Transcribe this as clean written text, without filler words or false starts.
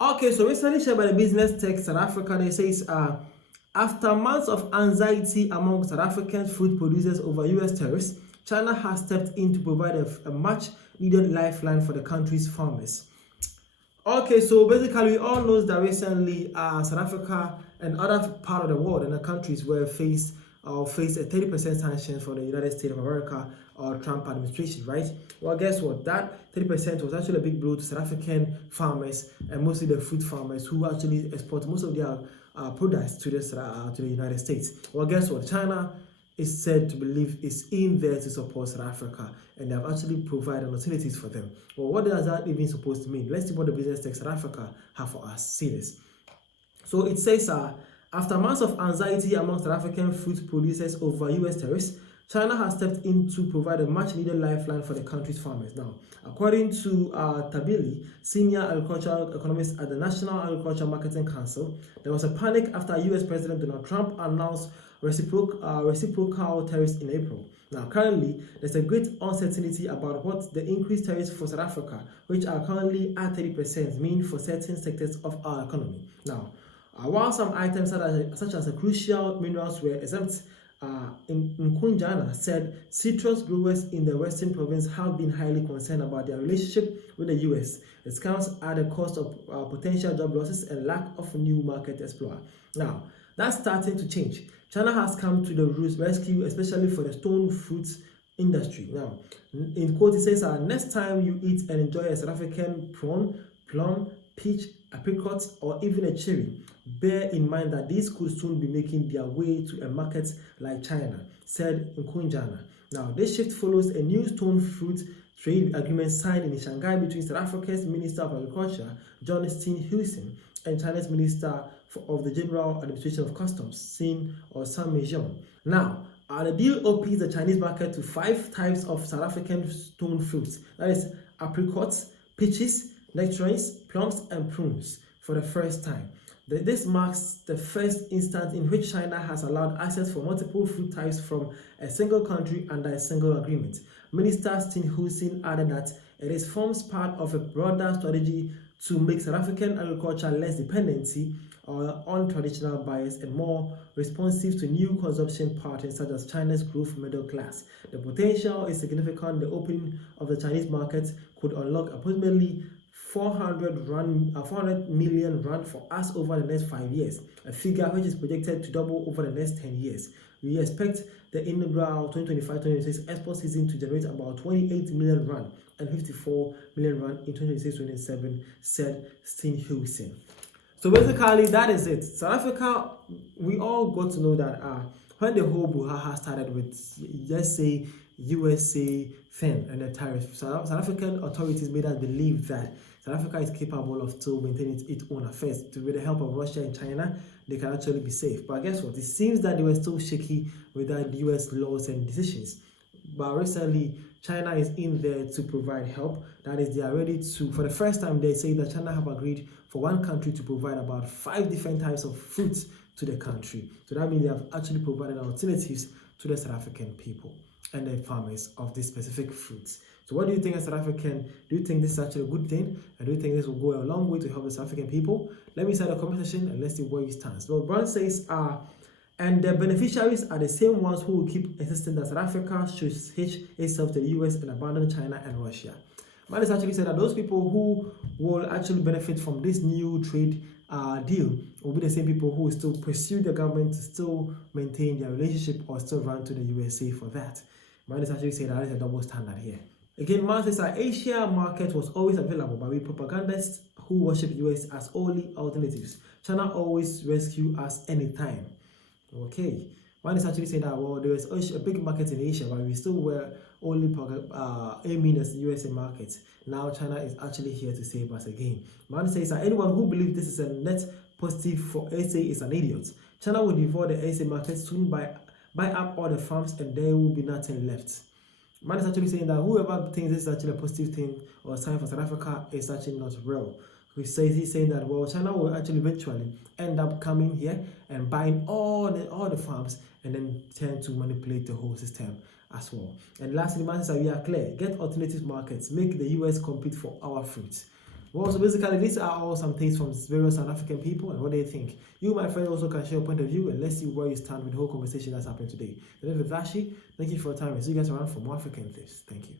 Okay, so recently shared by the business tech South Africa, they says after months of anxiety among South African food producers over US tariffs, China has stepped in to provide a much needed lifeline for the country's farmers. Okay, so basically, we all know that recently South Africa and other part of the world and the countries were faced a 30% sanction for the United States of America or Trump administration, right? Well, guess what? That 30% was actually a big blow to South African farmers and mostly the fruit farmers who actually export most of their products to the United States. Well, guess what? China is said to believe is in there to support South Africa, and they have actually provided opportunities for them. Well, what does that even supposed to mean? Let's see what the business tech South Africa have for us. See this. So it says, after months of anxiety among South African fruit producers over US tariffs, China has stepped in to provide a much needed lifeline for the country's farmers. Now, according to Tabili, senior agricultural economist at the National Agriculture Marketing Council, there was a panic after US President Donald Trump announced reciprocal tariffs in April. Now, currently, there's a great uncertainty about what the increased tariffs for South Africa, which are currently at 30%, mean for certain sectors of our economy. Now, while some items such as crucial minerals were exempt, in Nkunjana said citrus growers in the western province have been highly concerned about their relationship with the US. It comes at the cost of potential job losses and lack of new market explorer. Now, that's starting to change. China has come to the rescue, especially for the stone fruits industry. Now, in quote, it says, next time you eat and enjoy a South African prawn, plum, peach, apricot, or even a cherry, bear in mind that these could soon be making their way to a market like China, said Nkunjana. Now, this shift follows a new stone fruit trade agreement signed in Shanghai between South Africa's Minister of Agriculture, John Steenhuisen, and China's Minister of the General Administration of Customs, Sin or Sam Meijian. Now, the deal opens the Chinese market to 5 types of South African stone fruits, that is, apricots, peaches, nectarines, plums, and prunes, for the first time. This marks the first instance in which China has allowed access for multiple fruit types from a single country under a single agreement. Minister Steenhuisen added that it forms part of a broader strategy to make South African agriculture less dependency on traditional buyers and more responsive to new consumption patterns such as China's growth middle class. The potential is significant. The opening of the Chinese market could unlock approximately 400 million rand for us over the next 5 years, a figure which is projected to double over the next 10 years. We expect the inaugural 2025-2026 export season to generate about 28 million rand and 54 million rand in 2026-2027, said Steenhuisen. So basically, that is it. South Africa, we all got to know that when the whole Buhaha started with, let's say, USA thing and the tariff, South African authorities made us believe that South Africa is capable of still maintaining its own affairs. With the help of Russia and China, they can actually be safe. But guess what? It seems that they were still shaky with the US laws and decisions. But recently, China is in there to provide help. That is, they are ready to, for the first time, they say that China have agreed for one country to provide about 5 different types of fruits to the country. So that means they have actually provided alternatives to the South African people and the farmers of these specific fruits. So what do you think as South African? Do you think this is actually a good thing? And do you think this will go a long way to help the South African people? Let me start the comment section and let's see where you stand. So Brown says, and the beneficiaries are the same ones who will keep insisting that South Africa should hitch itself to the US and abandon China and Russia. Man has actually said that those people who will actually benefit from this new trade deal will be the same people who will still pursue the government to still maintain their relationship or still run to the USA for that. Man has actually said that is a double standard here. Again, man says that Asia market was always available, but with propagandists who worship US as only alternatives. China always rescue us anytime. Okay, one is actually saying that, well, there is a big market in Asia, but we still were only aiming at the USA market. Now China is actually here to save us again. Man says that anyone who believes this is a net positive for SA is an idiot. China will devour the SA market soon, buy up all the farms, and there will be nothing left. Man is actually saying that whoever thinks this is actually a positive thing or a sign for South Africa is actually not real. He's saying that, well, China will actually eventually end up coming here and buying all the farms and then tend to manipulate the whole system as well. And lastly, man says that we are clear. Get alternative markets. Make the US compete for our fruits. Well, so basically, these are all some things from various South African people and what they think. You, my friend, also can share your point of view and let's see where you stand with the whole conversation that's happened today. The name is Vashi. Thank you for your time and see you guys around for more African tips. Thank you.